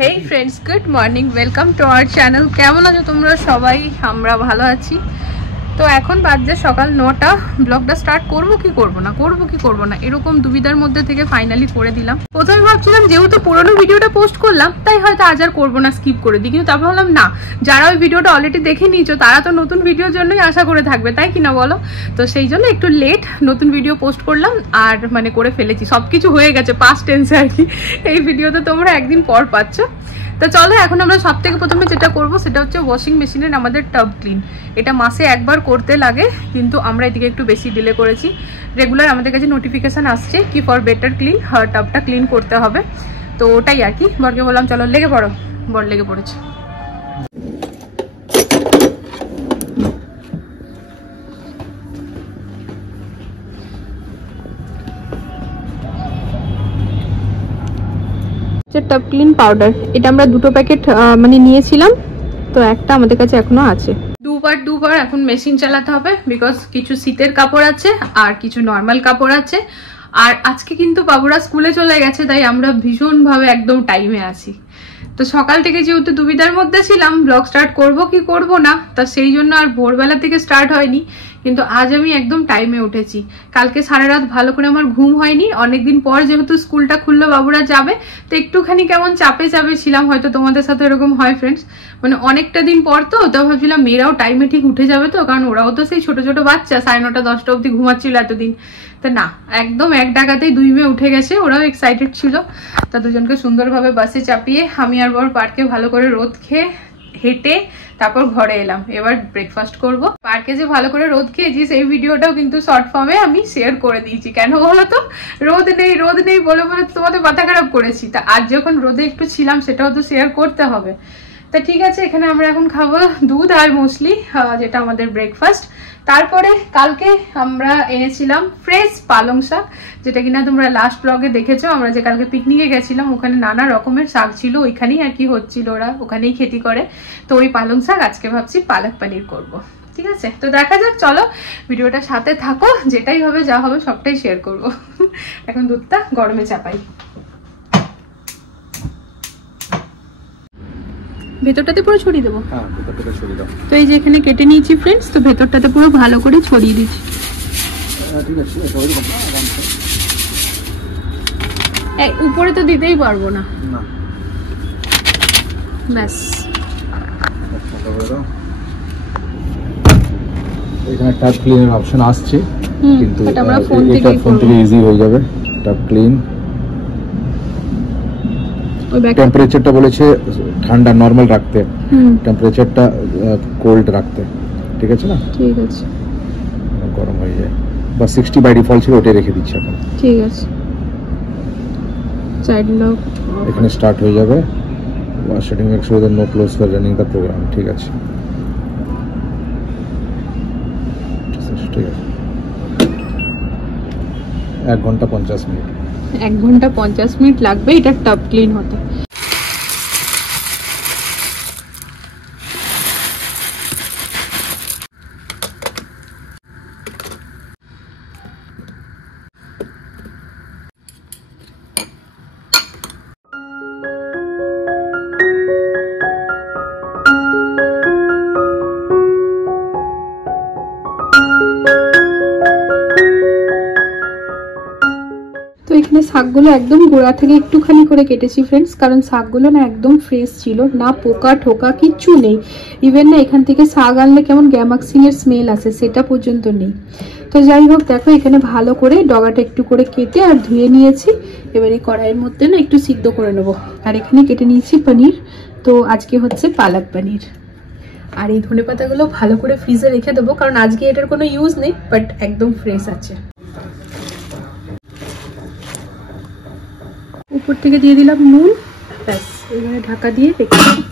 Hey friends, good morning, welcome to our channel. কেমন আছো তোমরা সবাই? আমরা ভালো আছি। তো এখন বাজছে সকাল 9টা। ব্লগটা স্টার্ট করবো কি করবো না এরকম দুবিধার মধ্যে থেকে ফাইনালি করে দিলাম। প্রথমে ভাবছিলাম যেহেতু পুরোনো ভিডিওটা পোস্ট করলাম তাই হয়তো আজ আর করবো না, স্কিপ করে দিই, কিন্তু তারপর ভাবলাম না, যারা ওই ভিডিওটা অলরেডি দেখে নিয়েছো তারা তো নতুন ভিডিওর জন্যই আশা করে থাকবে, তাই কিনা বলো? তো সেই জন্য একটু লেট নতুন ভিডিও পোস্ট করলাম আর মানে করে ফেলেছি, সব কিছু হয়ে গেছে পাস্ট টেন্সে আর কি। এই ভিডিওতে তোমরা একদিন পর পাচ্ছ। তো চলো এখন আমরা সব থেকে প্রথমে যেটা করব সেটা হচ্ছে ওয়াশিং মেশিনের আমাদের টাব ক্লিন। এটা মাসে একবার করতে লাগে, কিন্তু আমরা এদিকে একটু বেশি ডিলে করেছি। রেগুলার আমাদের কাছে নোটিফিকেশান আসছে কি ফর বেটার ক্লিন, টাবটা ক্লিন করতে হবে। তো ওটাই আর কি। বরকে বললাম চলো লেগে পড়ো, বর লেগে পড়েছে। টাব ক্লিন পাউডার, এটা আমরা 2টো প্যাকেট মানে নিয়েছিলাম, তো একটা আমাদের কাছে এখনো আছে। দুবার এখন মেশিন চালাতে হবে, বিকজ কিছু শীতের কাপড় আছে আর কিছু নর্মাল কাপড় আছে। আর আজকে কিন্তু বাবুরা স্কুলে চলে গেছে, তাই আমরা ভীষণভাবে একদম টাইমে আছি। তো সকাল থেকে যেহেতু দুবিধার মধ্যে ছিলাম ব্লগ স্টার্ট করব কি করব না, তা সেই জন্য আর ভোরবেলা থেকে স্টার্ট হয়নি। কিন্তু আজ আমি একদম টাইমে উঠেছি। কালকে সারা রাত ভালো করে আমার ঘুম হয়নি, অনেকদিন পর যেহেতু স্কুলটা খুললো বাবুরা যাবে, তো একটুখানি কেমন চাপে ছিলাম। হয়তো তোমাদের সাথে এরকম হয় ফ্রেন্ডস, মানে অনেকটা দিন পর তো ভাবছিলাম মেয়েরাও টাইমে ঠিক উঠে যাবে, তো কারণ ওরাও তো সেই ছোট ছোট বাচ্চা, 9:30 10টা অবধি ঘুমাচ্ছিল এতদিন। তো না, একদম এক ডাকাতেই 2 মেয়ে উঠে গেছে, ওরাও এক্সাইটেড ছিল। তা দুজনকে সুন্দরভাবে বাসে চাপিয়ে আমি আর বর পার্কে ভালো করে রোদ খেয়ে হেঁটে তারপর ঘরে এলাম। এবার ব্রেকফাস্ট করব। পার্কে যে ভালো করে রোদ খেয়েছি সেই ভিডিওটাও কিন্তু শর্ট ফর্মে আমি শেয়ার করে দিয়েছি। কেন বলো তো? রোদ নেই বলে তোমাদের মাথা খারাপ করেছি। তা আজ যখন রোদে একটু ছিলাম সেটাও তো শেয়ার করতে হবে। তা ঠিক আছে, এখানে আমরা এখন খাবো দুধ আর মুসলি, যেটা আমাদের ব্রেকফাস্ট। তারপরে কালকে আমরা এনেছিলাম ফ্রেশ পালং শাক, যেটা কিনা তোমরা লাস্ট ব্লগে দেখেছো। আমরা যে কালকে পিকনিকে গেছিলাম ওখানে নানা রকমের শাক ছিল, ওইখানেই আর কি হচ্ছিল, ওরা ওখানেই খেতি করে। তো ওই পালং শাক আজকে ভাবছি পালক পনির করব। ঠিক আছে, তো দেখা যাক, চলো ভিডিওটার সাথে থাকো, যেটাই হবে যা হবে সবটাই শেয়ার করব। এখন দুধটা গরমে চাপাই। ভেতরটাতে পুরো ছড়িয়ে দেবো। হ্যাঁ, ভেতরটাতে ছড়িয়ে দাও। তো এই যে এখানে কেটে নিয়েছি ফ্রেন্ডস, তো ভেতরটাতে পুরো ভালো করে ছড়িয়ে দিচ্ছি। ঠিক আছে, এটা ওই রকম এই উপরে তো দিতেই পারবো না। না, ব্যাস এখানে ট্যাপ ক্লিনের অপশন আসছে, কিন্তু এটা আমরা ফোন থেকে ইজি হয়ে যাবে। ট্যাপ ক্লিন টেম্পারেচারটা বলেছে ঠান্ডা নরমাল রাখতে, টেম্পারেচারটা কোল্ড রাখতে। ঠিক আছে না? ঠিক আছে, গরম হয়ে যায় বা 60 বাই ডিফল্ট ছিল, ওটাই রেখে দিচ্ছি এখন। ঠিক আছে, চাইল্ড লক এখানে স্টার্ট হয়ে যাবে। Setting make sure that no close for running the program. ঠিক আছে, ঠিক আছে। 1 ঘন্টা 50 মিনিট। 1 ঘন্টা 50 মিনিট লাগবে এটা টাব ক্লিন হতে। এখানে শাকগুলো একদম গোড়া থেকে একটুখানি করে কেটেছি ফ্রেন্ডস, কারণ শাকগুলো না একদম ফ্রেশ ছিল, না পোকা ঠোকা কিচ্ছু নেই। ইভেন না এখান থেকে শাক আনলে কেমন গ্যামাক্সিনের স্মেল আসে সেটা পর্যন্ত নেই। তো যাই হোক, দেখো এখানে ভালো করে ডগাটা একটু করে কেটে আর ধুয়ে নিয়েছি। এবার এই কড়াইয়ের মধ্যে না একটু সিদ্ধ করে নেবো। আর এখানে কেটে নিয়েছি পনির, তো আজকে হচ্ছে পালক পনির। আর এই ধনেপাতাগুলো ভালো করে ফ্রিজে রেখে দেবো, কারণ আজকে এটার কোনো ইউজ নেই, বাট একদম ফ্রেশ আছে। উপর থেকে দিয়ে দিলাম নুন, ব্যাস এবারে ঢাকা দিয়ে রেখে দিই।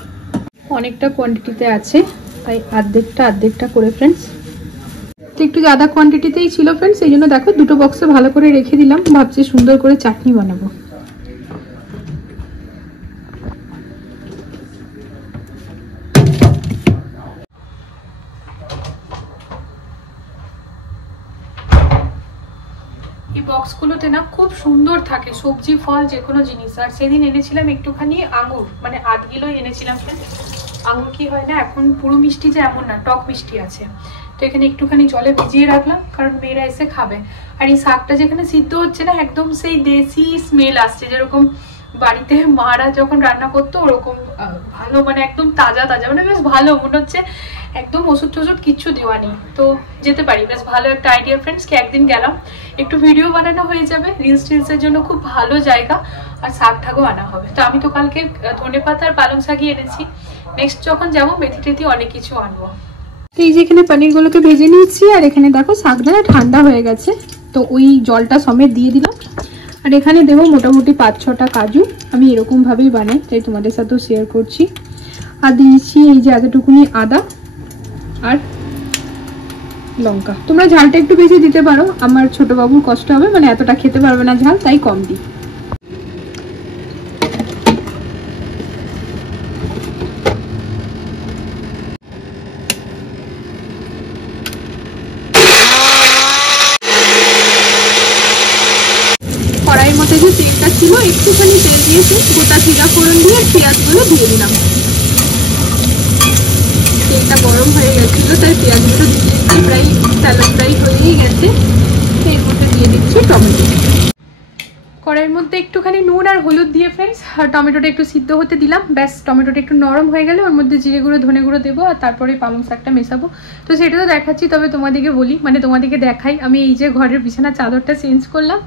অনেকটা কোয়ান্টিটিতে আছে তাই আর্ধেকটা করে ফ্রেন্ডস। তো একটু ज़्यादा কোয়ান্টিটিতেই ছিল ফ্রেন্ডস, এই জন্য দেখো 2টো বক্সে ভালো করে রেখে দিলাম। ভাবছি সুন্দর করে চাটনি বানাবো। এই বক্সগুলোতে না খুব সুন্দর থাকে সবজি ফল যে কোনো জিনিস। আর সেদিন এনেছিলাম একটুখানি আঙুর, মানে 8 কিলো এনেছিলাম। আঙুর কি হয় না এখন পুরো মিষ্টি যে এমন না, টক মিষ্টি আছে। তো এখানে একটুখানি জলে ভিজিয়ে রাখলাম কারণ মেয়েরা এসে খাবে। আর এই শাকটা যেখানে সিদ্ধ হচ্ছে না একদম সেই দেশি স্মেল আসছে, যেরকম বাড়িতে মারা যখন রান্না করতো ওরকম ভালো, মানে একদম তাজা তাজা, মানে বেশ ভালো মনে হচ্ছে, একদম ওষুধ টষুধ কিচ্ছু দেওয়া নেই। তো যেতে পারি, বেশ ভালো একটা আইডিয়া ফ্রেন্ডস। কি একদিন গেলাম, একটু ভিডিও বানানো হয়ে যাবে, রিলস টিলসের জন্য খুব ভালো জায়গা, আর শাক ঠাকও আনা হবে। তো আমি তো কালকে ধনে পাতা আর পালং শাকই এনেছি, নেক্সট যখন যাবো মেথি টেথি অনেক কিছু আনবো। এই যে এখানে পনিরগুলোকে ভেজে নিয়েছি, আর এখানে দেখো শাকটা ঠান্ডা হয়ে গেছে, তো ওই জলটা সমেত দিয়ে দিলাম। আর এখানে দেবো মোটামুটি 5-6টা কাজু, আমি এরকম ভাবেই বানাই তাই তোমাদের সাথেও শেয়ার করছি। আর দিয়েছি এই যে এতটুকুনি আদা আর লঙ্কা। তোমরা ঝালটা একটু বেশি দিতে পারো, আমার ছোট বাবুর কষ্ট হবে, মানে এতটা খেতে পারবে না ঝাল, তাই কম দিই। কড়াইয়ের মধ্যে যে তেলটা ছিল একটুখানি তেল দিয়েছি, গোটা জিরা ফোড়ন দিয়ে পেঁয়াজগুলো দিয়ে দিলাম। তেলটা গরম হয়ে গেছিল তাই পেঁয়াজগুলো দিয়ে দিচ্ছি, প্রায় স্যালো ফ্রাই হয়েই গেছে। এর মধ্যে দিয়ে দিচ্ছি টমেটো। কড়াইয়ের মধ্যে একটুখানি নুন আর হলুদ দিয়ে ফ্রেন্ডস টমেটোটা একটু সিদ্ধ হতে দিলাম। ব্যাস টমেটোটা একটু নরম হয়ে গেলে ওর মধ্যে জিরে গুঁড়ো ধনে গুঁড়ো দেবো, আর তারপরে পালং শাকটা মেশাবো। তো সেটা তো দেখাচ্ছি, তবে তোমাদেরকে বলি, মানে তোমাদেরকে দেখাই, আমি এই যে ঘরের বিছানার চাদরটা চেঞ্জ করলাম,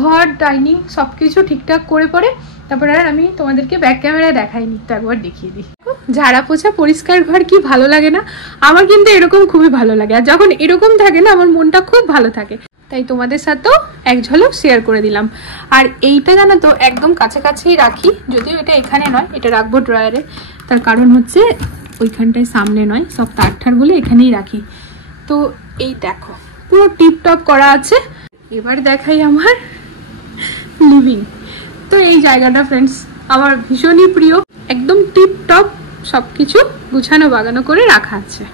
ঘর ডাইনিং সব কিছু ঠিকঠাক করে পরে তারপরে আর আমি তোমাদেরকে ব্যাক ক্যামেরায় দেখাইনি, তো একবার দেখিয়ে দিই। ঝাড়া পোছা পরিষ্কার ঘর কি ভালো লাগে না? আমার কিন্তু এরকম খুবই ভালো লাগে, আর যখন এরকম থাকে না আমার মনটা খুব ভালো থাকে, তাই তোমাদের সাথেও এক ঝলক শেয়ার করে দিলাম। আর এইটা জানো তো একদম কাছাকাছিই রাখি, যদিও এটা এখানে নয়, এটা রাখবো ড্রয়ারে। তার কারণ হচ্ছে ওইখানটায় সামনে নয়, সব তারঠার বলে এখানেই রাখি। তো এই দেখো পুরো টিপটপ করা আছে। এবার দেখাই আমার লিভিং। তো এই জায়গাটা ফ্রেন্ডস আমার ভীষণই প্রিয়, একদম টিপটপ সবকিছু গুছানো বাগানো করে রাখা আছে।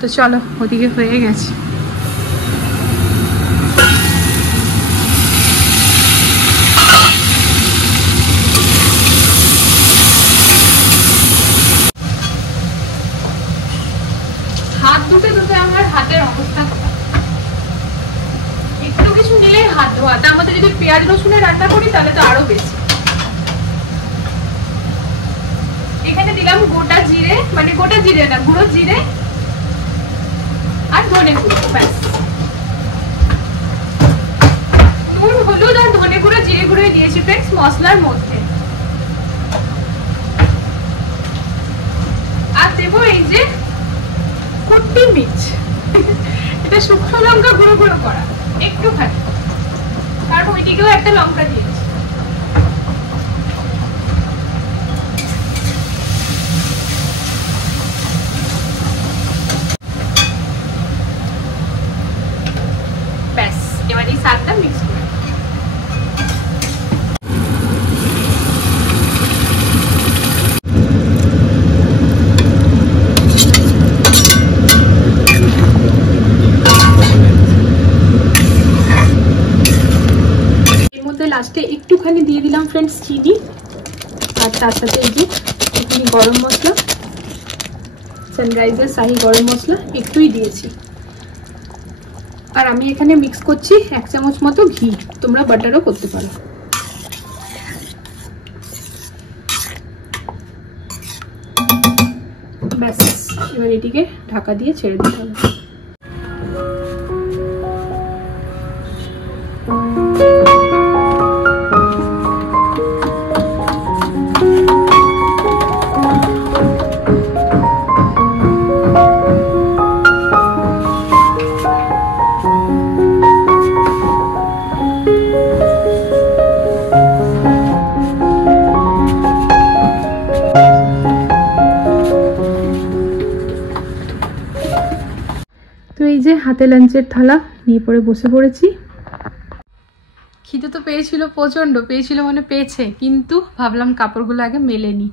তো চলো, ওদিকে হয়ে গেছে। হাত ধুতে ধুতে আমার হাতের অবস্থা একটু কিছু নিলেই হাত ধোয়া, তার মধ্যে যদি পেঁয়াজ রসুনের রান্না করি তাহলে তো আরো বেশি। এখানে দিলাম গোটা জিরে, মানে গোটা জিরে না, গুঁড়ো জিরে আর ধনে গুঁড়ো, ব্যাস। নুন হলুদ আর ধনে গুঁড়ো জিরে গুঁড়ো দিয়েছি ফ্রেন্ডস মশলার মধ্যে। আর দেবো এই যে কুট্টি মির্চ, এটা শুকনো লঙ্কা গুঁড়ো গুঁড়ো করা একটুখানি, কারণ ওইদিকেও একটা লঙ্কা দিয়েছি। ব্যাস, এবার এই শাকটা মিক্স করে লাস্টে একটুখানি দিয়ে দিলাম ফ্রেন্ডস চিনি, আর তার সাথে এই যে একটুখানি গরম মশলা, সানরাইজের শাহি গরম মশলা একটুই দিয়েছি। আর আমি এখানে মিক্স করছি 1 চামচ মতো ঘি, তোমরা বাটারও করতে পারো। ব্যাস, এবার এটিকে ঢাকা দিয়ে ছেড়ে দিতে হবে। তো এই যে হাতে লাঞ্চের থালা নিয়ে পরে বসে পড়েছি। খিদে তো পেয়েছিল প্রচন্ড, পেয়েছিল মানে পেয়েছে, কিন্তু ভাবলাম কাপড়গুলো আগে মেলে নি।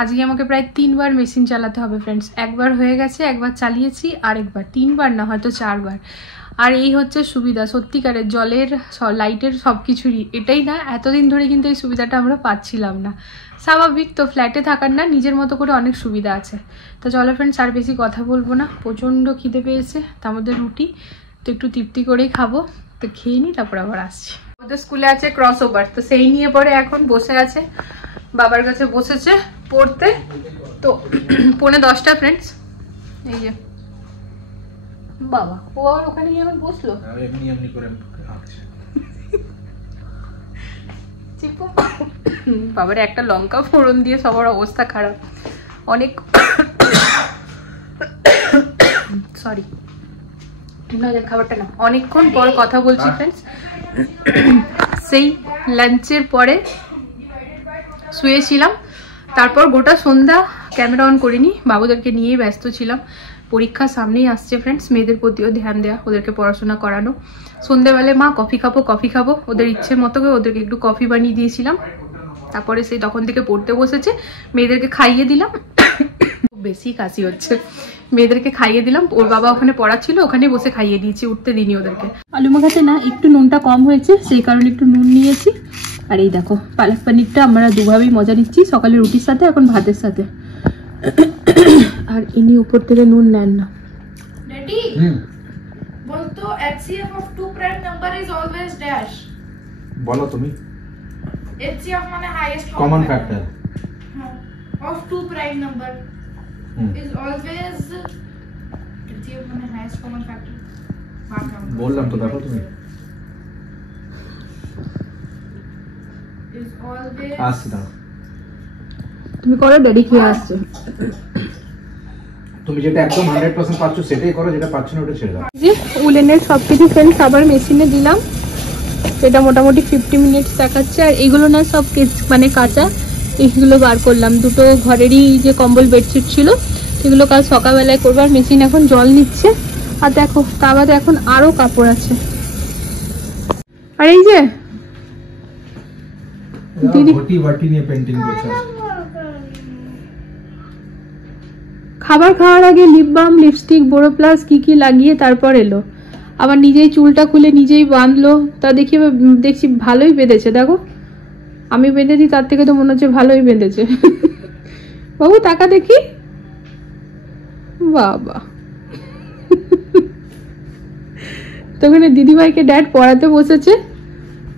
আজকে আমাকে প্রায় 3 বার মেশিন চালাতে হবে ফ্রেন্ডস। একবার হয়ে গেছে, একবার চালিয়েছি, আর একবার 3 বার না হয়তো 4 বার। আর এই হচ্ছে সুবিধা সত্যিকারের, জলের লাইটের সব কিছুরই। এটাই না, এতদিন ধরে কিন্তু এই সুবিধাটা আমরা পাচ্ছিলাম না। স্বাভাবিক তো, ফ্ল্যাটে থাকার না, নিজের মতো করে অনেক সুবিধা আছে। তো চলো ফ্রেন্ডস, আর বেশি কথা বলবো না, প্রচণ্ড খিদে পেয়েছে। তার মধ্যে রুটি তো একটু তৃপ্তি করেই খাবো, তো খেয়ে নিই, তারপর আবার আসছি। ওদের স্কুলে আছে ক্রস ওভার, তো সেই নিয়ে পরে এখন বসে আছে, বাবার কাছে বসেছে পড়তে। তো 9:45 ফ্রেন্ডস, এই যে বাবা, ও আবার ওখানে গিয়ে আবার বসলো। বাবার একটা লঙ্কা ফোড়ন দিয়ে সবার অবস্থা খারাপ, অনেক সরি খাবারটা না, অনেকক্ষণ পর কথা বলছি ফ্রেন্ডস। সেই লাঞ্চের পরে শুয়েছিলাম, তারপর গোটা সন্ধ্যা ক্যামেরা অন করিনি, বাবুদেরকে নিয়েই ব্যস্ত ছিলাম। পরীক্ষা সামনেই আসছে ফ্রেন্ডস, মেয়েদের প্রতিও ধ্যান দেওয়া, ওদেরকে পড়াশোনা করানো। সন্ধ্যেবেলায় মা কফি খাবো, ওদের ইচ্ছে মতো করে ওদেরকে একটু কফি বানিয়ে দিয়েছিলাম। তারপরে সেই তখন থেকে পড়তে বসেছে, মেয়েদেরকে খাইয়ে দিলাম। বেশি কাশি হচ্ছে, মেয়েদেরকে খাইয়ে দিলাম, ওর বাবা ওখানে পড়াচ্ছিল, ওখানে বসে খাইয়ে দিয়েছি, উঠতে দিইনি ওদেরকে। আলু মাখাতে না একটু নুনটা কম হয়েছে, সেই কারণে একটু নুন নিয়েছি। আর এই দেখো পালক পনিরটা আমরা দুভাবেই মজা নিচ্ছি, সকালে রুটির সাথে, এখন ভাতের সাথে। আর ইনি উপর থেকে নুন নেন না। ড্যাডি বলতো HCF of 2 prime number is always dash। বলো তুমি। HCF মানে highest common factor of 2 prime number is always HCF মানে highest common factor। বললাম তো, দেখো তুমি। is always আসছি দাও, তুমি করো, ড্যাডি খেয়ে আসছে। তুমি যেটা একদম 100% পাচ্ছ সেটাই করো, যেটা পাচ্ছ না ওটা ছেড়ে দাও। যে উলেনের সবকিছু ফ্রেন্ডস আবার মেশিনে দিলাম, সেটা মোটামুটি 50 মিনিটস দেখাচ্ছে। আর এগুলো না সব মানে কাঁচা, এইগুলো বার করলাম। দুটো ঘরেরই যে কম্বল বেডশিট ছিল, সেগুলো কাল সকালবেলায় করবো। আর মেশিন এখন জল নিচ্ছে। আর দেখো তা বাদে এখন আরো কাপড় আছে। আর এই যে দিদি বাটি নিয়ে পেইন্টিং করছে। খাবার খাওয়ার আগে লিপ বাম, লিপস্টিক, বোরোপ্লাস কি লাগিয়ে তারপর এলো। আবার নিজেই চুলটা খুলে নিজেই বাঁধলো। তা দেখছি ভালোই বেঁধেছে। দেখো আমি বেঁধেছি, তার থেকে তো মনে হচ্ছে ভালোই বেঁধেছে। বাবু টাকা দেখি, বাবা। তো ওখানে দিদিভাইকে ড্যাড পড়াতে বসেছে।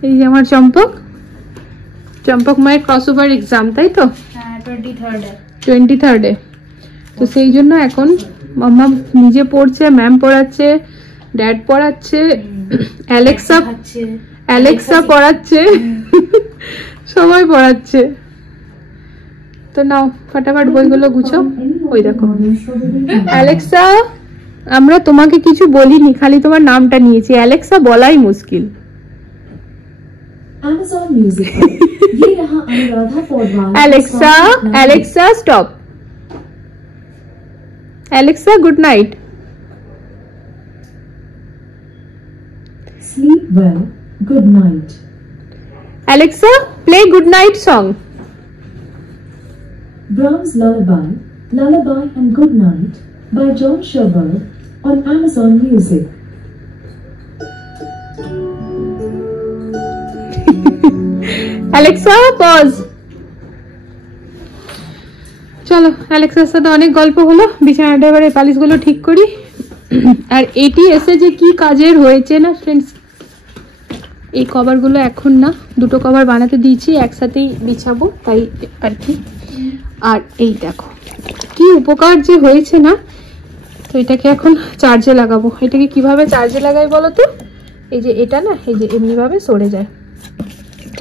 এই যে আমার চম্পক মায়ের ক্রস ওভার এক্সাম, তাই তো? 23rd-এ। তো সেই জন্য এখন মাম্মা নিজে পড়ছে, ম্যাম পড়াচ্ছে, ড্যাড পড়াচ্ছে, অ্যালেক্সা পড়াচ্ছে, সবাই পড়াচ্ছে। তো নাও ফটাফট বইগুলো গুছো। ওই দেখো অ্যালেক্সা, আমরা তোমাকে কিছু বলিনি, খালি তোমার নামটা নিয়েছি। অ্যালেক্সা বলাই মুশকিল। Amazon Music। ये रहा Anuradha Paudwal. Alexa stop। Alexa good night। Sleep well, good night। Alexa play good night song। Brahms Lullaby and Good Night by John Sherberg on Amazon Music। Alexa pause। চলো অ্যালেক্সার সাথে অনেক গল্প হলো, বিছানাটা এবারে পালিশগুলো ঠিক করি। আর এটি এসে যে কি কাজের হয়েছে না ফ্রেন্ডস, এই কভারগুলো এখন না, দুটো কভার বানাতে দিয়েছি, একসাথেই বিছাবো তাই আর কি। আর এই দেখো কি উপকার যে হয়েছে না। তো এটাকে এখন চার্জে লাগাবো। এটাকে কিভাবে চার্জে লাগাই বলো তো? এই যে এটা না, এই যে এমনিভাবে সরে যায়।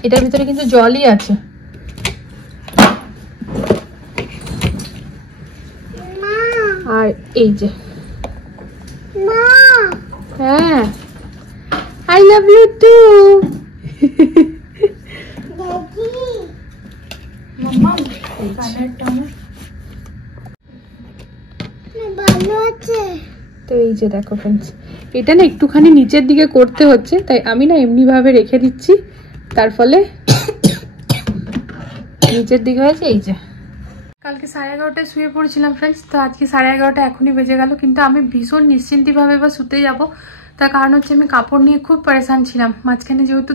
এটার ভিতরে কিন্তু জলই আছে। আর এই যে হ্যাঁ, আই লাভ ইউ টু। তো এই যে দেখো ফ্রেন্ডস, এটা না একটুখানি নিচের দিকে করতে হচ্ছে, তাই আমি না এমনি ভাবে রেখে দিচ্ছি, তার ফলে নিচের দিকে হয়েছে। এই যে কালকে 11:30টায় শুয়ে পড়েছিলাম ফ্রেন্ডস, তো আজকে 11:30 এখনই বেজে গেল। কিন্তু আমি ভীষণ নিশ্চিন্তিভাবে এবার শুতে যাব, তার কারণ হচ্ছে আমি কাপড় নিয়ে খুব পরেশান ছিলাম। মাঝখানে যেহেতু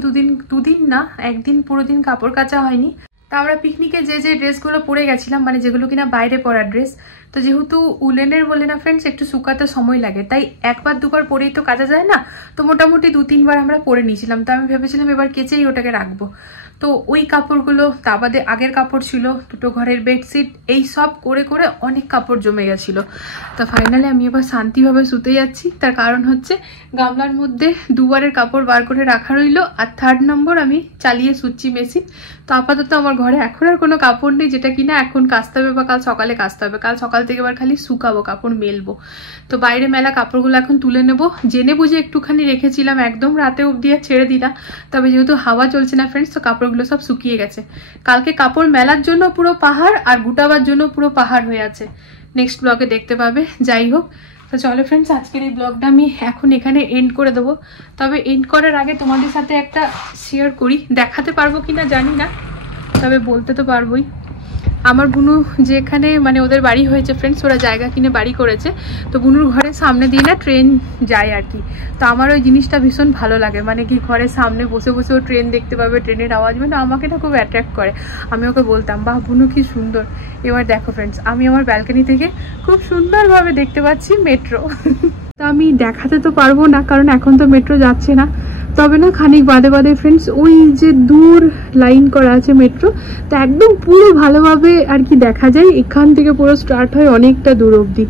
দুদিন না, একদিন পুরো দিন কাপড় কাচা হয়নি। তা আমরা পিকনিকে যে ড্রেসগুলো পরে গেছিলাম, মানে যেগুলো কিনা বাইরে পরার ড্রেস, তো যেহেতু উলেনের বলে না ফ্রেন্ডস একটু শুকাতে সময় লাগে, তাই একবার দুবার পরেই তো কাচা যায় না, তো মোটামুটি 2-3 বার আমরা পরে নিয়েছিলাম। তো আমি ভেবেছিলাম এবার কেচেই ওটাকে রাখবো। তো ওই কাপড়গুলো, তা বাদে আগের কাপড় ছিল, দুটো ঘরের বেডশিট, এই সব করে করে অনেক কাপড় জমে গেছিল। তো ফাইনালি আমি এবার শান্তিভাবে শুতে যাচ্ছি। তার কারণ হচ্ছে গামলার মধ্যে 2বারের কাপড় বার করে রাখা রইলো, আর 3rd নম্বর আমি চালিয়ে শুচ্ছি মেশিন। তো আপাতত আমার ঘরে এখন আর কোনো কাপড় নেই যেটা কিনা এখন কাচতে হবে বা কাল সকালে কাচতে হবে। কাল সকাল থেকে এবার খালি শুকাবো, কাপড় মেলবো। তো বাইরে মেলা কাপড়গুলো এখন তুলে নেবো। জেনে বুঝে একটুখানি রেখেছিলাম, একদম রাতে অবধি আর ছেড়ে দিলাম। তবে যেহেতু হাওয়া চলছে না ফ্রেন্ডস, তো কাপড়গুলো সব শুকিয়ে গেছে। কালকে কাপড় মেলার জন্য পুরো পাহাড়, আর গুটাবার জন্য পুরো পাহাড় হয়ে আছে। নেক্সট ব্লগে দেখতে পাবে। যাই হোক, তো চলো ফ্রেন্ডস, আজকের এই ব্লগটা আমি এখন এখানে এন্ড করে দেবো। তবে এন্ড করার আগে তোমাদের সাথে একটা শেয়ার করি, দেখাতে পারবো কিনা জানি না, তবে বলতে তো পারবোই। আমার বুনু যেখানে মানে ওদের বাড়ি হয়েছে ফ্রেন্ডস, ওরা জায়গা কিনে বাড়ি করেছে, তো বুনুর ঘরের সামনে দিয়ে না ট্রেন যায় আর কি। তো আমার ওই জিনিসটা ভীষণ ভালো লাগে, মানে কি ঘরের সামনে বসে বসে ও ট্রেন দেখতে পাবে, ট্রেনের আওয়াজ, মানে আমাকে না খুব অ্যাট্রাক্ট করে। আমি ওকে বলতাম, বাহ বুনু কি সুন্দর। এবার দেখো ফ্রেন্ডস, আমি আমার ব্যালকনি থেকে খুব সুন্দরভাবে দেখতে পাচ্ছি মেট্রো। তো আমি দেখাতে তো পারবো না, কারণ এখন তো মেট্রো যাচ্ছে না। তবে না খানিক বাদে বাদে ফ্রেন্ডস ওই যে দূর লাইন করা আছে মেট্রো, তো একদম পুরো ভালোভাবে আর কি দেখা যায়। এখান থেকে পুরো স্টার্ট হয় অনেকটা দূর অবধি।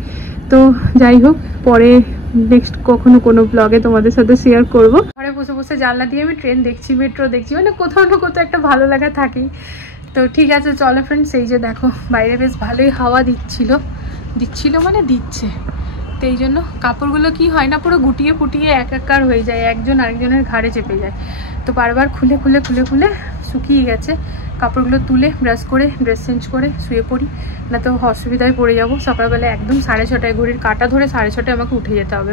তো যাই হোক, পরে নেক্সট কখনো কোনো ব্লগে তোমাদের সাথে শেয়ার করব। ঘরে বসে বসে জানলা দিয়ে আমি ট্রেন দেখছি, মেট্রো দেখছি, মানে কোথাও না কোথাও একটা ভালো লাগা থাকেই। তো ঠিক আছে চলো ফ্রেন্ডস, এই যে দেখো বাইরে বেশ ভালোই হাওয়া দিচ্ছিল মানে দিচ্ছে। তো এই জন্য কাপড়গুলো কি হয় না, পুরো গুটিয়ে ফুটিয়ে একাকার হয়ে যায়, একজন আরেকজনের ঘাড়ে চেপে যায়। তো বারবার খুলে খুলে খুলে খুলে শুকিয়ে গেছে। কাপড়গুলো তুলে ব্রাশ করে ড্রেস চেঞ্জ করে শুয়ে পড়ি, না তো অসুবিধায় পড়ে যাবো। সকালবেলা একদম 6:30, ঘড়ির কাঁটা ধরে 6:30 আমাকে উঠে যেতে হবে।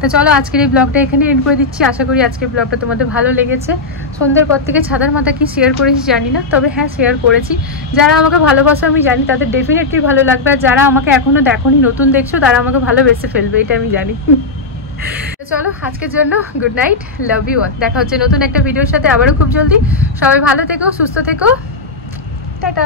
তো চলো আজকের এই ব্লগটা এখানে এন্ড করে দিচ্ছি। আশা করি আজকের ব্লগটা তোমাদের ভালো লেগেছে। সন্ধ্যের পর থেকে ছাদার মাথা কি শেয়ার করেছি জানি না, তবে হ্যাঁ শেয়ার করেছি। যারা আমাকে ভালোবাসো আমি জানি, তাদের ডেফিনেটলি ভালো লাগবে। আর যারা আমাকে এখনো দেখোনি, নতুন দেখছো, তারা আমাকে ভালোবেসে ফেলবে, এটা আমি জানি। চলো আজকের জন্য good night, love you all. দেখা হচ্ছে নতুন একটা ভিডিওর সাথে আবারও খুব জলদি। সবাই ভালো থেকো, সুস্থ থেকো, টাটা।